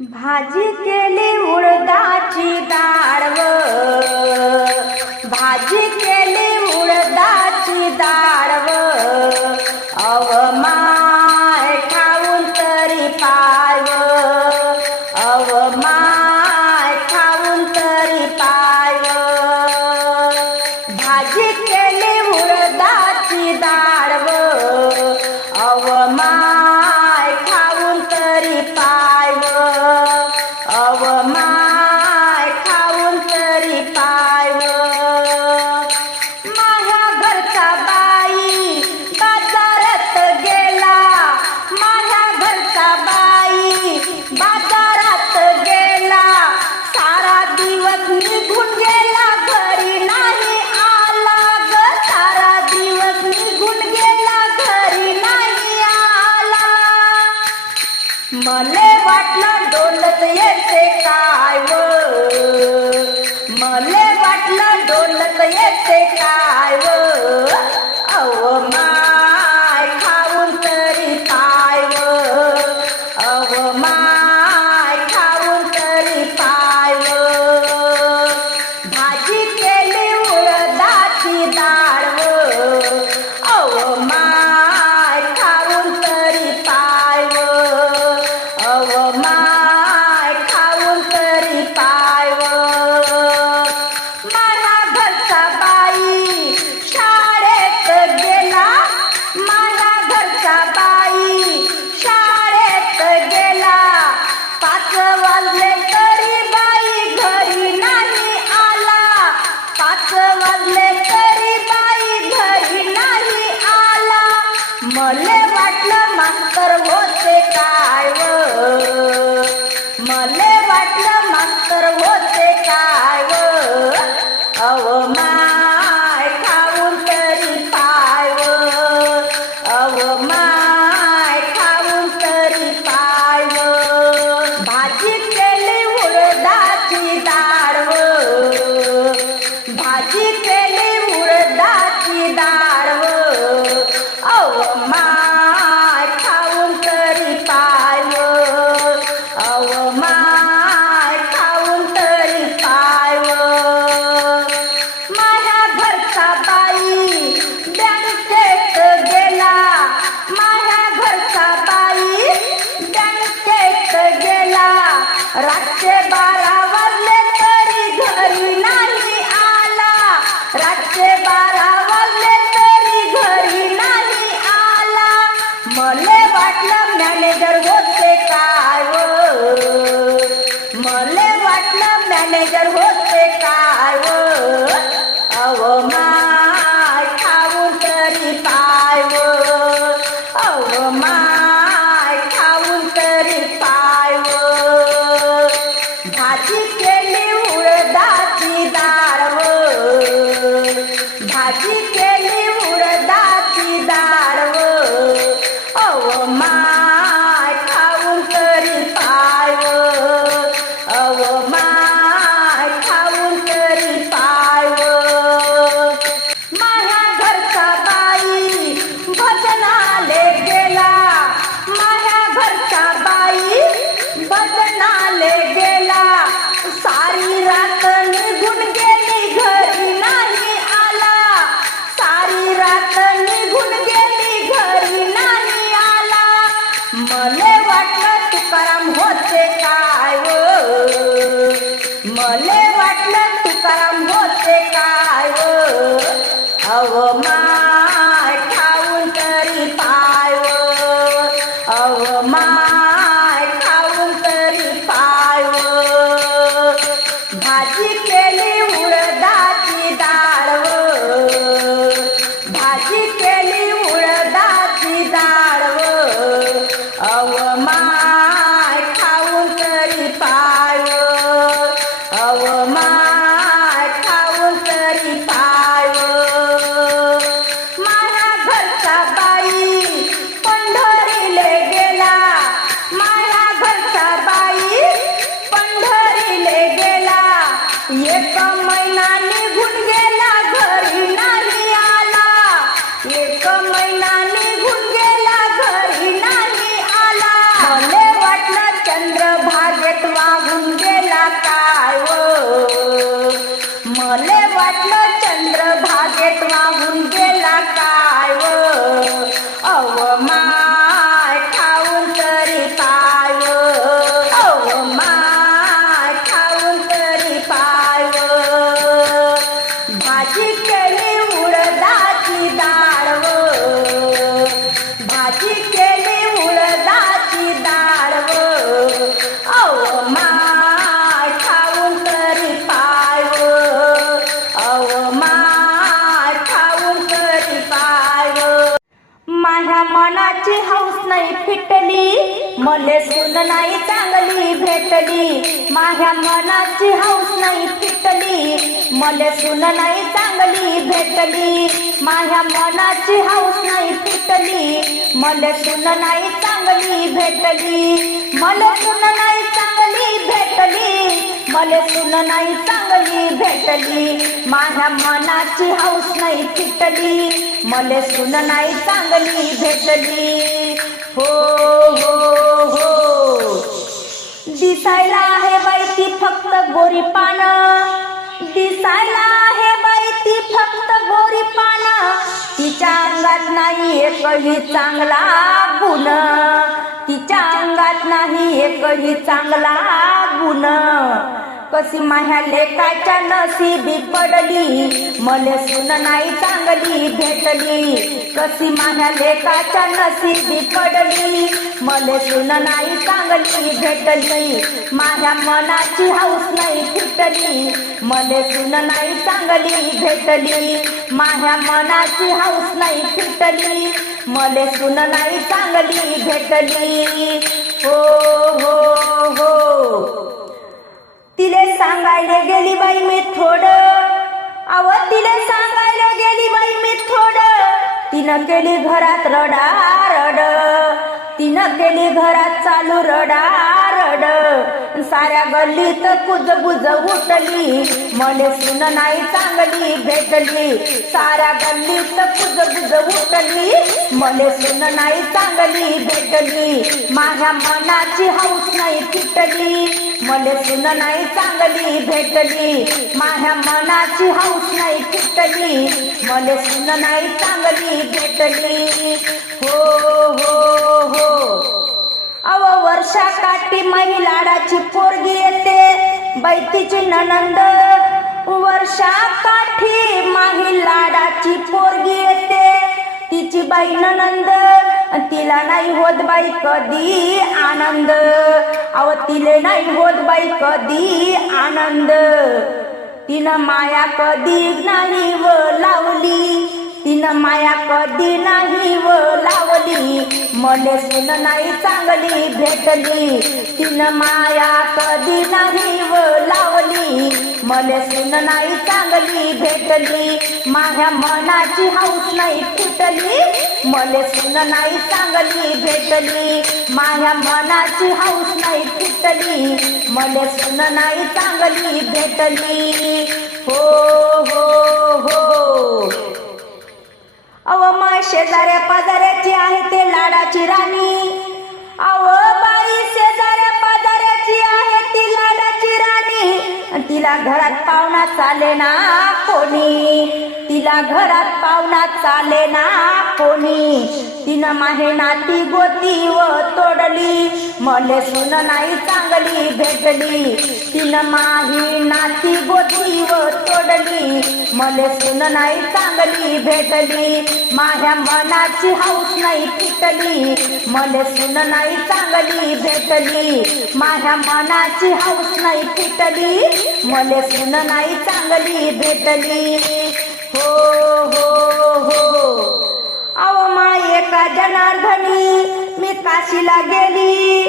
भाजी केली उडदाची डाळ व भाजी केली भाजी माझी केली उळदाची दाळव अव माय खाऊन तरी पाळव अव माय खाऊन तरी पाळव माझ्या मनाची हौस नाही फिटली मले सुन नाही चांगली भेटली. माझ्या मनाची हौस नाही फिटली मले सुन नाही चांगली भेटली. माझ्या मनाची हौस नाही फुटली. मला सुन नाही चांगली भेटली. मले सुन नाही चांगली भेटली. मला सुन नाही चांगली भेटली. माझ्या मनाची हौस नाही फुटली. मला सुन नाही चांगली भेटली. हो हो हो. दिसायला आहे बाई ती फक्त गोरी पान. दिसायला आहे बाई ती फक्त गोरी पान. तिच्या अंगात नाही एकही चांगला गुण. तिच्या अंगात नाही एकही चांगला गुण. कशी माझ्या लेकाच्या नसीबी पडली. मले सुन नाही चांगली भेटली. कशी माझ्या लेकाच्या नसीबी पडली. मले सुन नाही चांगली भेटली. माझ्या मनाची हौस नाही फिटली. मले सुन नाही चांगली भेटली. माझ्या मनाची हौस नाही फिटली. मले सुन नाही चांगली भेटली. हो हो थोडं. आव तिला सांगायला गेली बाई मी थोडं. तिनं केली घरात रडा रड तिनं केली घरात चालू रडा रड साऱ्या गल्लीत कुजबुज उठली. मले सुन नाही चांगली भेटली. साऱ्या गल्लीत कुजबुज उठली. मले सुन नाही चांगली भेटली. माझ्या मनाची हौस नाही फिटली. मले सुन नाही चांगली भेटली. माझ्या मनाची हौस नाही फिटली. मले सुन नाही चांगली भेटली. हो हो हो. हो. अव वर्षा काठी महिलाडाची पोरगी येते. बैतीची ननंद वर्षा काठी महिलाडाची पोरगी येते. तिची बाई ननंद तिला नाही होत बाई कधी आनंद. अव तिले नाही होत बाई कधी आनंद. तिनं माया कधी नाही व लावली. तिनं माया कधी नाही व लावली. मले सुन नाही चांगली भेटली. तिनं माया कधी नाही व लावली. मले सुन नाही चांगली भेटली. माझ्या मनाची हौस नाही फुटली. मले सुन नाही चांगली भेटली. माझ्या मनाची हौस नाही फुटली. मले सुन नाही चांगली भेटली. हो हो हो. अव माय शेजाऱ्या पाजाऱ्याची आहे ते लाडाची राणी. अव बाई शेजाऱ्या पाजाऱ्याची आहे ती लाडाची राणी. तिला घरात पाहुणा चाले ना कोणी. तिला घरात पाहुणा चाले ना कोणी. तिनं माहे नाती गोती व तोडली. मले सुन नाही चांगली भेटली. तिनं माही नाती गोती व तोडली. मले सुन नाही चांगली भेटली. माझ्या मनाची हौस नाही फिटली. मले सुन नाही चांगली भेटली. माझ्या मनाची हौस नाही फिटली. मले सुन नाही चांगली भेटली. हो हो हो, हो. अव मा एका जनार्दनी मी काशीला गेली.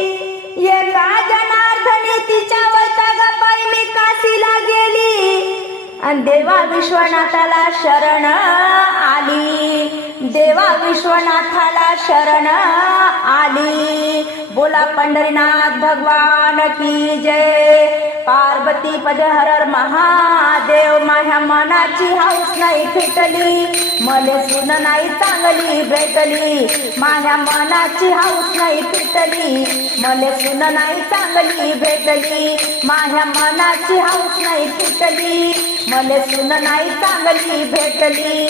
एका जनार्दनी तिच्या वैतागा मी काशीला गेली. आणि देवा विश्वनाथाला शरण आली. देवा विश्वनाथाला शरण आली. बोला पंढरीनाथ भगवान की जय. पार्वती पद हर महादेव माझ्या मनाची हौस नाही फिटली. मले सुन नाही चांगली भेटली. माझ्या मनाची हौस नाही फिटली. मले सुन नाही चांगली भेटली. माझ्या मनाची हौस नाही फिटली. मले सुन नाही चांगली भेटली.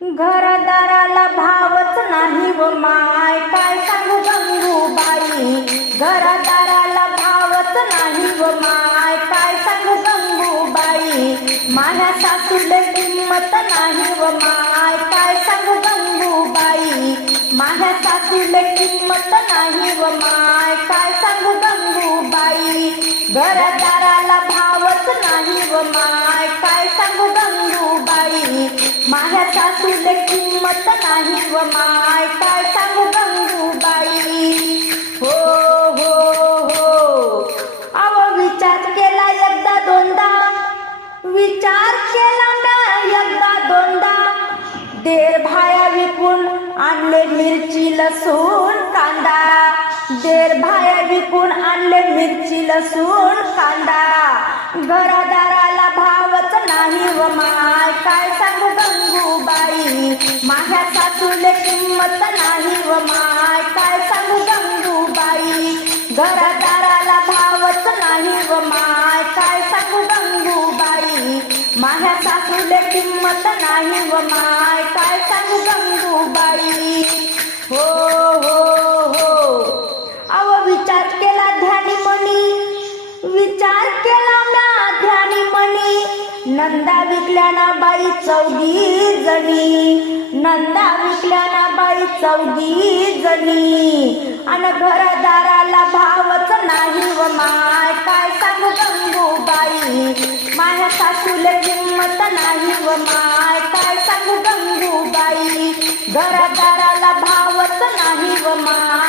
घरदाराला भावच नाही व माय काय सांगू गंगूबाई? घरदाराला भावच नाही व माय काय सांगू गंगूबाई? माझ्या सासूला किंमत नाही व माय काय सांगू गंगूबाई? माझ्या सासूला किंमत नाही व माय काय सांगू गंगूबाई? घरदाराला भावच नाही व माय. सासूल किंमत नाही व माय काय सांगू गंगूबाई? हो हो हो. अव विचार केला एकदा दोनदा. विचार केला ना एकदा दोनदा. देर भाया विकून आणले मिरची लसूण कांदा. देर भाया विकून आणले मिरची लसूण कांदा. घरादाराला भाव नाही व माय? काय सांगू गंगूबाई? माझ्या सासूले किंमत नाही व माय? काय सांगू गंगूबाई? घरादाराला भावच नाही व माय? काय सांगू गंगूबाई? माझ्या सासूले किंमत नाही व माय? काय सांगू गंगूबाई? हो हो हो नंदा विकल्या ना बाई चौगी जणी. नंदा विकल्या ना बाई चौगी जणी. आणि घरदाराला भावच नाही व माय. काय सांगू गंगूबाई माझ्या सासूला किंमत नाही व माय. काय सांगू गंगूबाई घरदाराला भावच नाही व माय.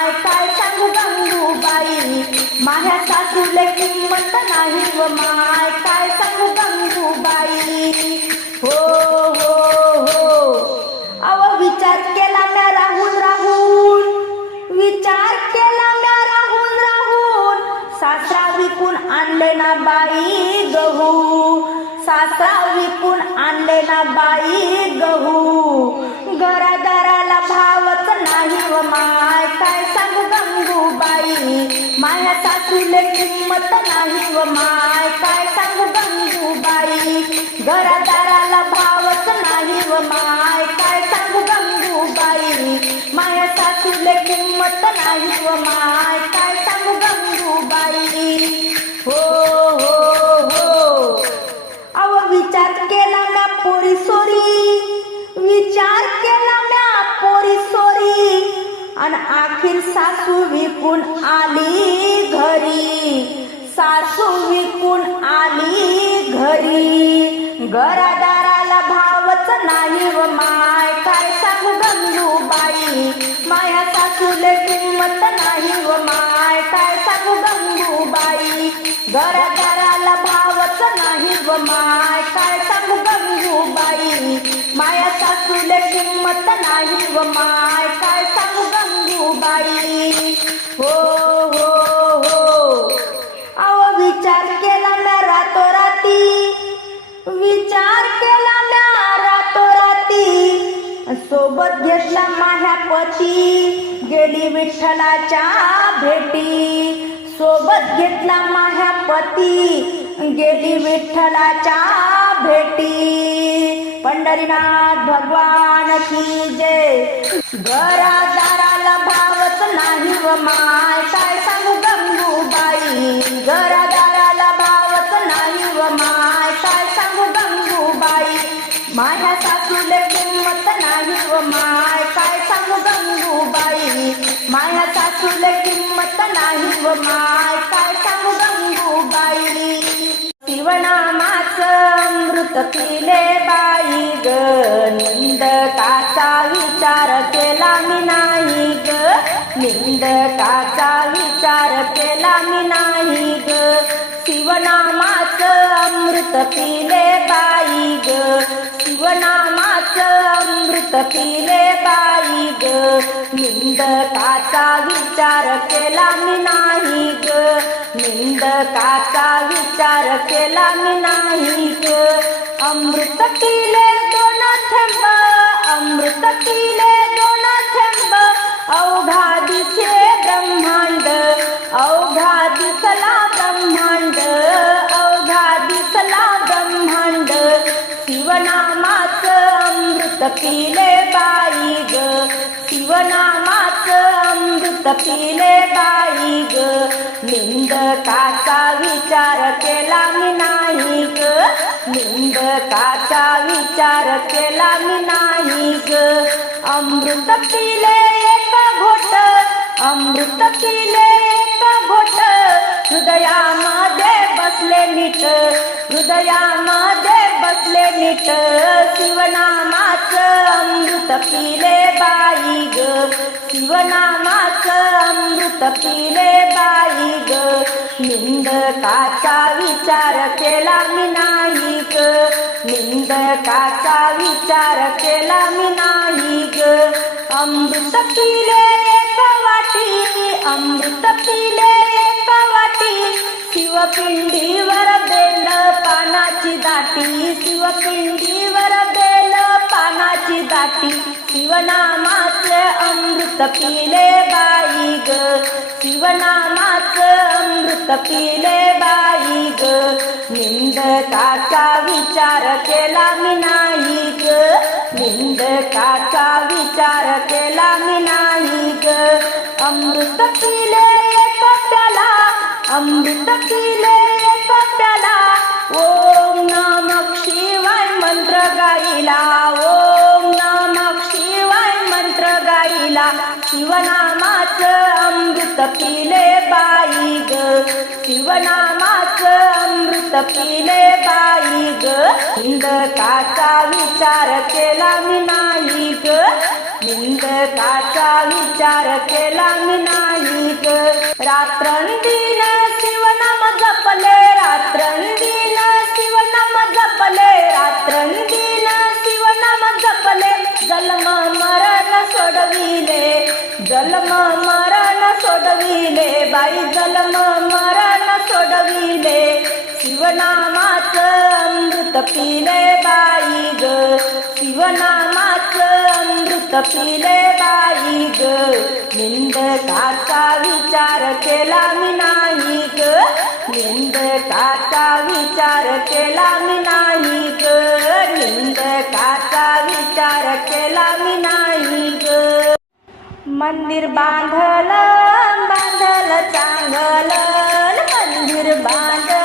माझ्या सासूले किंमत नाही व माय काय सांगू गंगूबाई हो हो हो. अव विचार केला म्या राहून राहून. विचार केला म्या राहून राहून. सासरा विकून आणले ना बाई गहू. सासरा विकून आणले ना बाई गहू. घरादाराला भावच नाही व माय काय सांगू गंगूबाई माया सासूले किंमत नाही व माय. काय सांगू गंगूबाई घरादाराला भावच नाही व माय. काय सांगू गंगूबाई माया सासूले किंमत नाही व माय. काय सांगू गंगूबाई हो हो हो. अव विचार केला म्या पोरी सोरी. विचार केला म्या पोरी सोरी. आणि आखिर सासू विकून आली. घरादाराला भावच नाही व माय. काय सांगू गंगूबाई? माया सासूले किंमत नाही व माय. काय सांगू गंगूबाई? घरादाराला भावच नाही व माय. काय सांगू गंगूबाई? माया सासूले किंमत नाही व माय. काय सांगू गंगूबाई? हो हो हो सोबत घेतला माझ्या पती. गेली विठ्ठलाच्या भेटी. सोबत घेतला माझ्या पती. गेली विठ्ठलाच्या भेटी. पंढरीनाथ भगवान की जय. घरादाराला भावत नाही व माय. काय सांगू गंगूबाई? घरादाराला किंमत माय काय सांगू गंगूबाई शिवनामाच अमृत केले बाई ग निंदकाचा विचार केला मी नाही ग निंदकाचा विचार केला मी नाही ग शिवनामाचं अमृत पिले बाई ग. शिवनामाचं अमृत बाई ग. निंदकाचा विचार केला मी नाही ग. निंदकाचा विचार केला मी नाही ग. अमृत पिले दोन थेंब अमृत पिले अमृत बाई ग. निंदकाचा विचार केला मी नाही ग. निंदकाचा विचार केला मी नाही ग. अमृत पिले एक घोट. अमृत पिले एक घोट. हृदयामध्ये बसले नीट. हृदयामध्ये बसले नीट शिवनामाचं अमृत पिले बाई ग. शिवनामाचं अमृत पिले बाई ग. निंदकाचा विचार केला मी नाही ग. निंदकाचा विचार केला मी नाही ग. अमृत पिले एक वाटी अमृत पिले शिवपिंडीवर बेल पानाची दाटी. शिवपिंडीवर बेल पानाची दाटी. शिवनामाचे अमृत पिले बाई ग. शिवनामाचं अमृत पिले बाई ग. निंदकाचा विचार केला मी नाही ग. निंदकाचा विचार केला मी नाही ग. अमृत पिले अमृत पिले ओम नमक शिवाय मंत्र गाईला ओम नमक शिवाय मंत्र गाईला शिवनामाचं अमृत पिले बाई ग. शिवनामाचं अमृत पिले बाई ग. निंदकाचा विचार केला मी नाही ग. निंदकाचा विचार केला मी नाही ग. रात्रंदिन शिवनाम जपले रात्रंदिन शिवनाम जपले रात्रंदिन शिवनाम जपले. जन्म मरण सोडविले जन्म मरण सोडविले बाई जन्म मरण सोडविले. शिवनामाच अमृत पिले बाई ग. शिवनामाच अमृत पिले बाई ग. निंदकाचा विचार केला मी नाही ग. निंदकाचा विचार केला मी नाही ग. निंदकाचा विचार केला मी नाही ग. मंदिर बांधल बांधल चांगल मंदिर बांधल बांधल.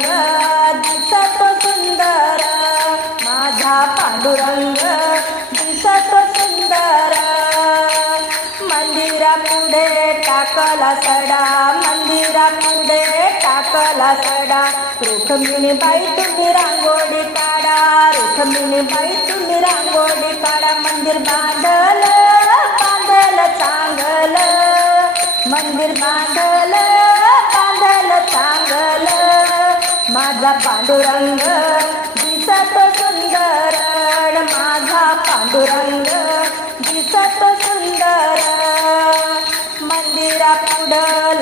सडा रुक्मिणी बाई तुम्ही रांगोळी काढा रुक्मिणी बाई तुम्ही रांगोळी काढा मंदिर बांधल बांधल चांगल. मंदिर बांधल बांधल चांगल. माझा पांडुरंग दिसत सुंदर. माझा पांडुरंग दिसत सुंदर. मंदिरा पुढं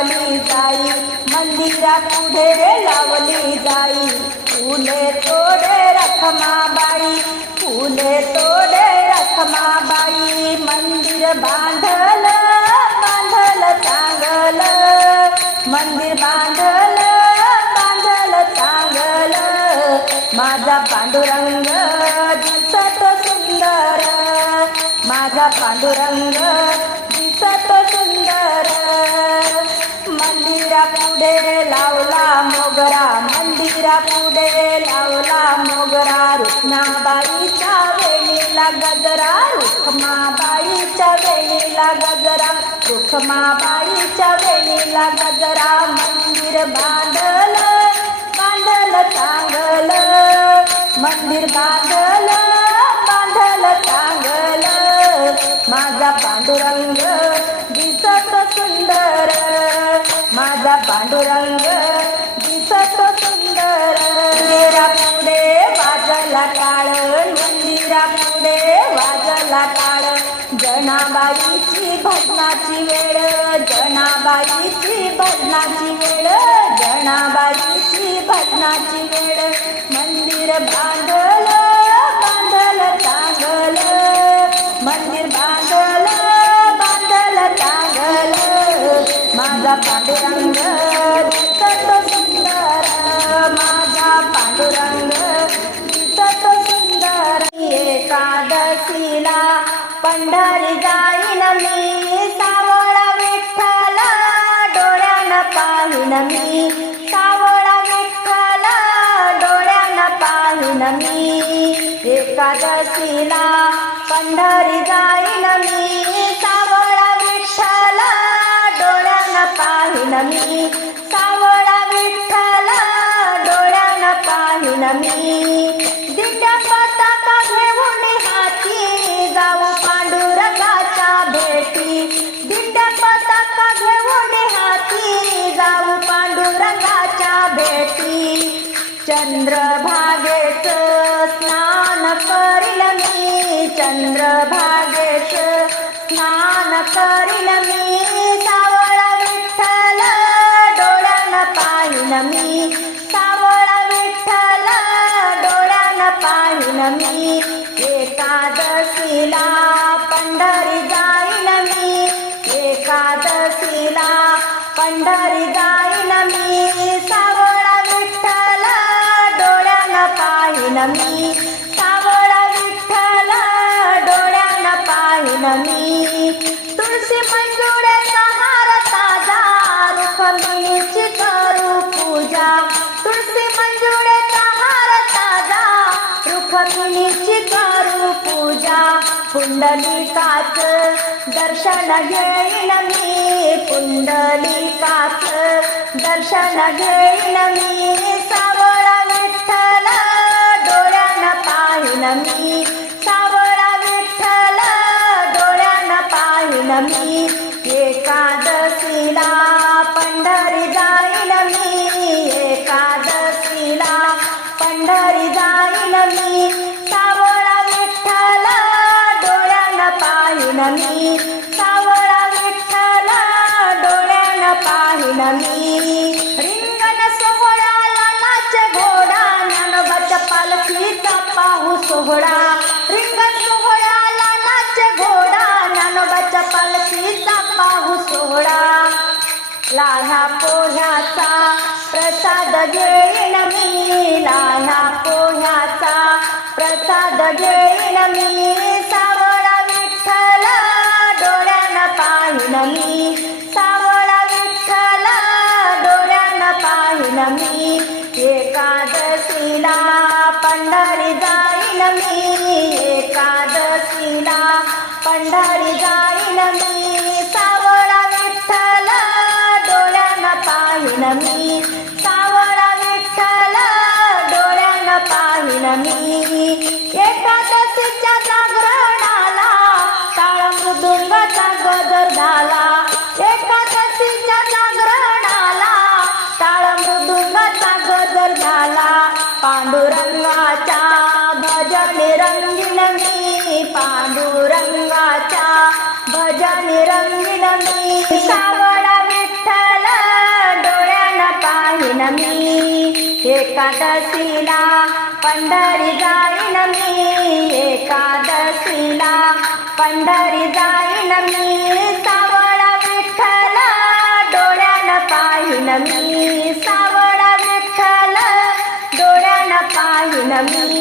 लावली जाई. मंदिरा पुढे लावली जाई. फुले तोडे रखमाबाई. फुले तोडे रखमाबाई. मंदिर बांधल बांधल चांगल. मंदिर बांधल बांधल चांगल. माझा पांडुरंग दिसत सुंदर. माझा पांडुरंग मंदिरा पुढे लावला मोगरा मंदिरा पुढे लावला मोगरा रुक्माबाईच्या वेणीला गजरा रुक्माबाईच्या वेणीला गजरा रुक्माबाईच्या वेणीला गजरा मंदिर बांधल बांधल चांगल मंदिर बांधल बांधल चांगल. माझा पांडुरंग पांडुरंग दिसत सुंदर. मंदिरा वाजला काळ मंदिरापुढे वाजला काळ. जनाबाईची भजनाची वेळ जनाबाईची भजनाची वेळ जनाबाईची भजनाची वेळ. मंदिर बांधल बांधल चांगल. मंदिर माझा पांडुरंग दिसतो सुंदर. माझा पांडुरंग दिसतो सुंदर. एकादशीला पंढरी जाईन मी सावळा विठ्ठल डोळ्यानं पाहिन मी सावळा विठ्ठल डोळ्यानं पाहिन मी एकादशीला पंढरी जाईन मी चंद्रभागेच स्नान करील मी. चंद्रभागेच स्नान करील मी. रुक्मिणीची करू पूजा. पुंडलिकाच दर्शन घेईन मी. पुंडलिकाच दर्शन घेईन मी. सावळा विठ्ठल डोळ्यानं पाहिन मी. सावळा विठ्ठल डोळ्यानं पाहिन मी. सोहळा. रिंगण सोहळ्याला नाच घोडा. नानोबाच्या पालखीचा पाहू सोहळा. लाह्या पोह्याचा प्रसाद घेईन मी. लाह्या पोह्याचा प्रसाद घेईन मी. सावळा विठ्ठल डोळ्यानं पाहिन मी. सावळा विठ्ठल डोळ्यानं पाहिन मी. एकादशीला पंढर पाहिन मी एकादशीच्या जागरणाला टाळ मृदुंगाचा गजर झाला. एकादशीच्या जागरणाला टाळ मृदुंगाचा गजर झाला. पांडुरंगाच्या भजन रंगीन मी पांडुरंगाच्या भजन रंगीन मी. सावळा विठ्ठल डोळ्यानं पाहिन मी. एकादशीला पंढरी जाईन मी एकादशीला. पंढरी जाईन मी सावळा विठ्ठल. डोळ्यानं पाहिन मी सावळा विठ्ठल. डोळ्यानं पाहिन मी